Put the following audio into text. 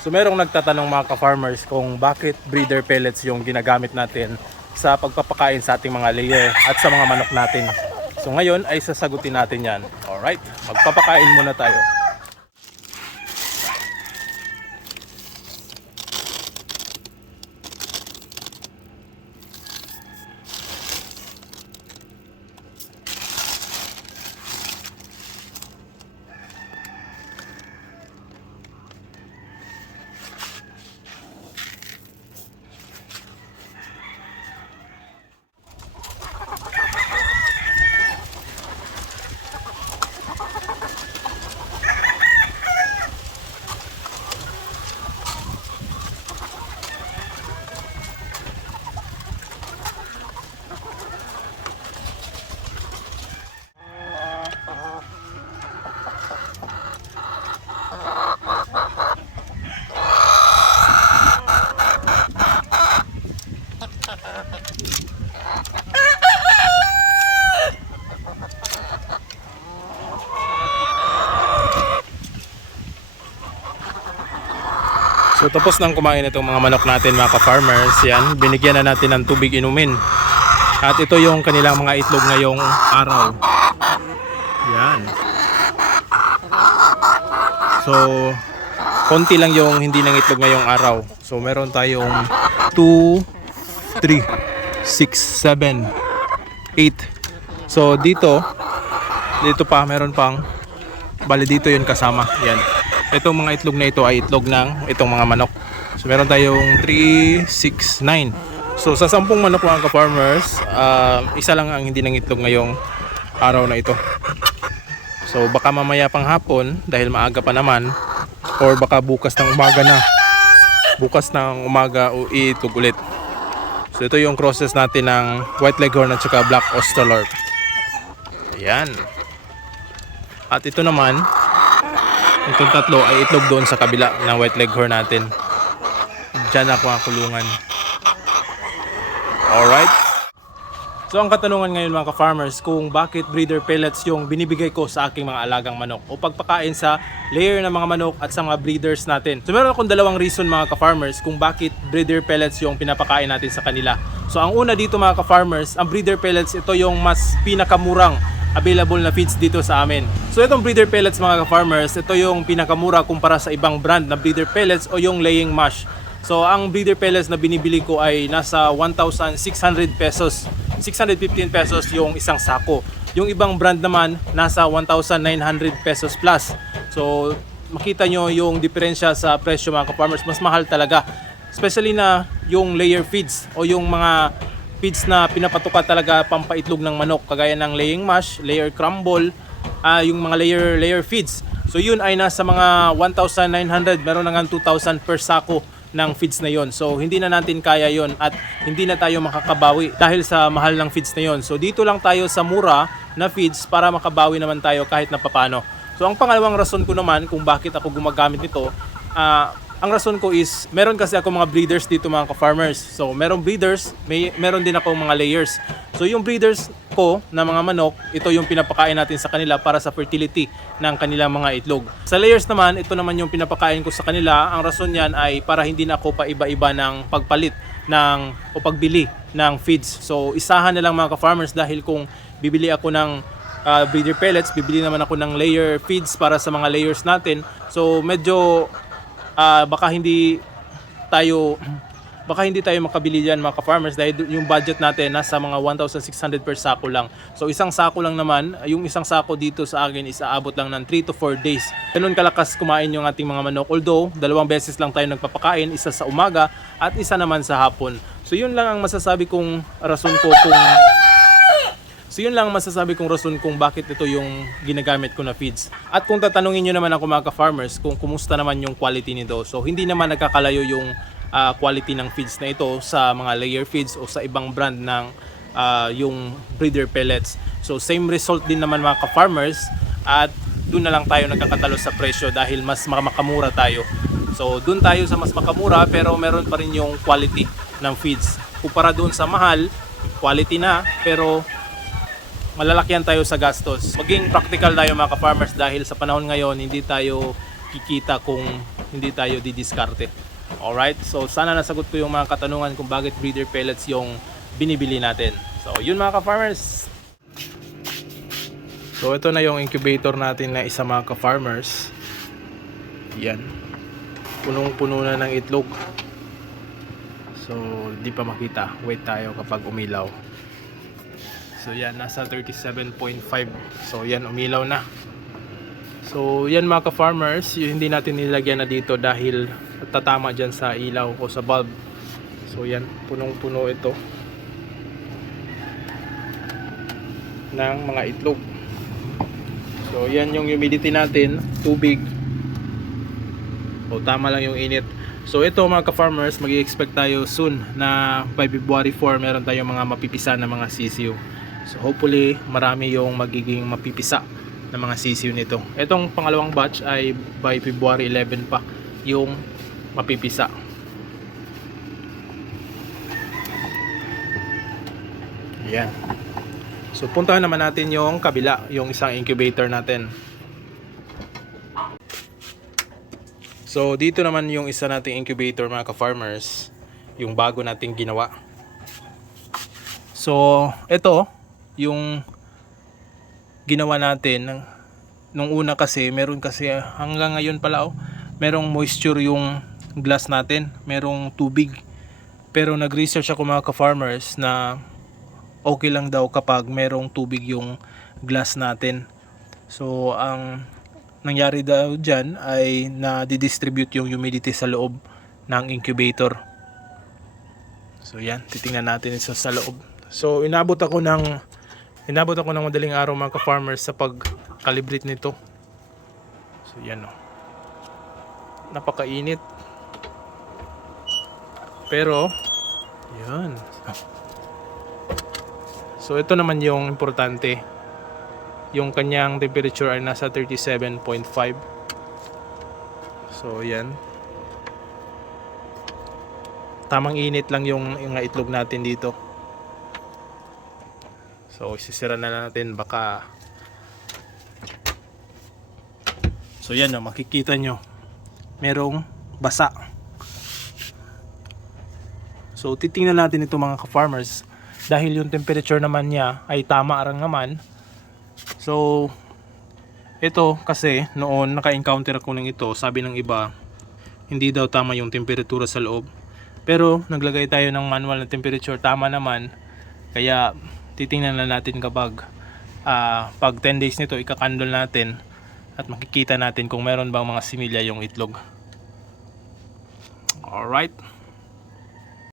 So merong nagtatanong mga ka-farmers kung bakit breeder pellets yung ginagamit natin sa pagpapakain sa ating mga layer at sa mga manok natin. So ngayon ay sasagutin natin yan. Alright, magpapakain muna tayo. So tapos nang kumain itong mga manok natin mga ka-farmers, yan, binigyan na natin ng tubig inumin. At ito yung kanilang mga itlog ngayong araw. Yan. So konti lang yung hindi nang itlog ngayong araw. So meron tayong 2, 3, 6, 7, 8. So dito pa meron pang, bali dito yun kasama. Yan. Itong mga itlog na ito ay itlog ng itong mga manok. So meron tayong 3, 6, 9. So sa 10 manok mga ka-farmers, isa lang ang hindi nang itlog ngayong araw na ito. So baka mamaya pang hapon dahil maaga pa naman, or baka bukas ng umaga na. Bukas ng umaga o itlog ulit. So ito yung crosses natin ng White Leghorn at saka Black Australorp. Ayan. At ito naman, itong tatlo ay itlog doon sa kabila ng White Leghorn natin. Diyan ako ang kulungan. Alright. So ang katanungan ngayon mga ka-farmers, kung bakit breeder pellets yung binibigay ko sa aking mga alagang manok o pagpakain sa layer ng mga manok at sa mga breeders natin. So meron akong dalawang reason mga ka-farmers kung bakit breeder pellets yung pinapakain natin sa kanila. So ang una dito mga ka-farmers, ang breeder pellets, ito yung mas pinakamurang available na feeds dito sa amin. So itong breeder pellets mga ka-farmers, ito yung pinakamura kumpara sa ibang brand na breeder pellets o yung laying mash. So ang breeder pellets na binibili ko ay nasa 1,600 pesos. 615 pesos yung isang sako. Yung ibang brand naman nasa 1,900 pesos plus. So makita nyo yung diferensya sa presyo mga ka-farmers, mas mahal talaga. Especially na yung layer feeds o yung mga feeds na pinapatuka talaga pampaitlog ng manok, kagaya ng laying mash, layer crumble, yung mga layer feeds. So yun ay nasa mga 1,900, meron na nga 2,000 per sako ng feeds na yon. So hindi na natin kaya yon at hindi na tayo makakabawi dahil sa mahal ng feeds na yon. So dito lang tayo sa mura na feeds para makabawi naman tayo kahit na papano. So ang pangalawang rason ko naman kung bakit ako gumagamit nito, ang rason ko is, meron kasi ako mga breeders dito mga ka-farmers. So merong breeders, meron din ako mga layers. So yung breeders ko na mga manok, ito yung pinapakain natin sa kanila para sa fertility ng kanilang mga itlog. Sa layers naman, ito naman yung pinapakain ko sa kanila. Ang rason niyan ay para hindi na ako paiba-iba ng pagpalit o pagbili ng feeds. So isahan na lang mga ka-farmers, dahil kung bibili ako ng breeder pellets, bibili naman ako ng layer feeds para sa mga layers natin. So medyo baka hindi tayo makabili diyan mga ka-farmers, dahil yung budget natin nasa mga 1,600 per sako lang. So isang sako lang naman, yung isang sako dito sa akin is aabot lang ng 3 to 4 days. Ganun kalakas kumain yung ating mga manok. Although 2 beses lang tayo nagpapakain, isa sa umaga at isa naman sa hapon. So yun lang ang masasabi kong rason kung bakit ito yung ginagamit ko na feeds. At kung tatanungin nyo naman ako mga ka-farmers kung kumusta naman yung quality nito, so hindi naman nagkakalayo yung quality ng feeds na ito sa mga layer feeds o sa ibang brand ng yung breeder pellets. So same result din naman mga ka-farmers, at doon na lang tayo nagkakatalo sa presyo dahil mas makamura tayo. So doon tayo sa mas makamura pero meron pa rin yung quality ng feeds. Kumpara doon sa mahal, quality na pero malalakyan tayo sa gastos. Maging practical tayo mga ka-farmers, dahil sa panahon ngayon hindi tayo kikita kung hindi tayo didiskarte. Alright, so sana nasagot ko yung mga katanungan kung bakit breeder pellets yung binibili natin. So yun mga ka-farmers. So ito na yung incubator natin na isa mga ka-farmers. Yan. Punong-puno na ng itlog. So di pa makita. Wait tayo kapag umilaw. So yan, nasa 37.5. So yan, umilaw na. So yan mga ka-farmers, yung hindi natin nilagyan na dito dahil tatama dyan sa ilaw o sa bulb. So yan, punong-puno ito ng mga itlog. So yan yung humidity natin, tubig. O tama lang yung init. So ito mga ka-farmers, mag-i-expect tayo soon na by February 4 meron tayong mga mapipisa na mga sisiu. So hopefully marami yung magiging mapipisa na mga sisiu nito. Itong pangalawang batch ay by February 11 pa yung mapipisa. Yan. So puntahan naman natin yung kabila, yung isang incubator natin. So dito naman yung isa nating incubator mga ka-farmers, yung bago nating ginawa. So ito yung ginawa natin nung una kasi, meron kasi hanggang ngayon pala merong moisture yung glass natin, merong tubig. Pero nag-research ako mga ka-farmers na okay lang daw kapag merong tubig yung glass natin. So ang nangyari daw dyan ay na-distribute yung humidity sa loob ng incubator. So yan, titingnan natin ito sa loob. So inabot ako ng madaling araw mga ka-farmers sa pag-calibrate nito. So yan napakainit. Pero yan. So ito naman yung importante. Yung kanyang temperature ay nasa 37.5. So yan. Tamang init lang yung itlog natin dito. So isisira na natin baka. So yan makikita nyo. Merong basa. So titingnan natin ito mga ka-farmers. Dahil yung temperature naman niya ay tama arang naman. So ito kasi noon naka-encounter ako ng ito, sabi ng iba hindi daw tama yung temperatura sa loob. Pero naglagay tayo ng manual na temperature, tama naman. Kaya titingnan na natin kapag pag 10 days nito ikakandol natin at makikita natin kung meron bang mga similya yung itlog. Alright.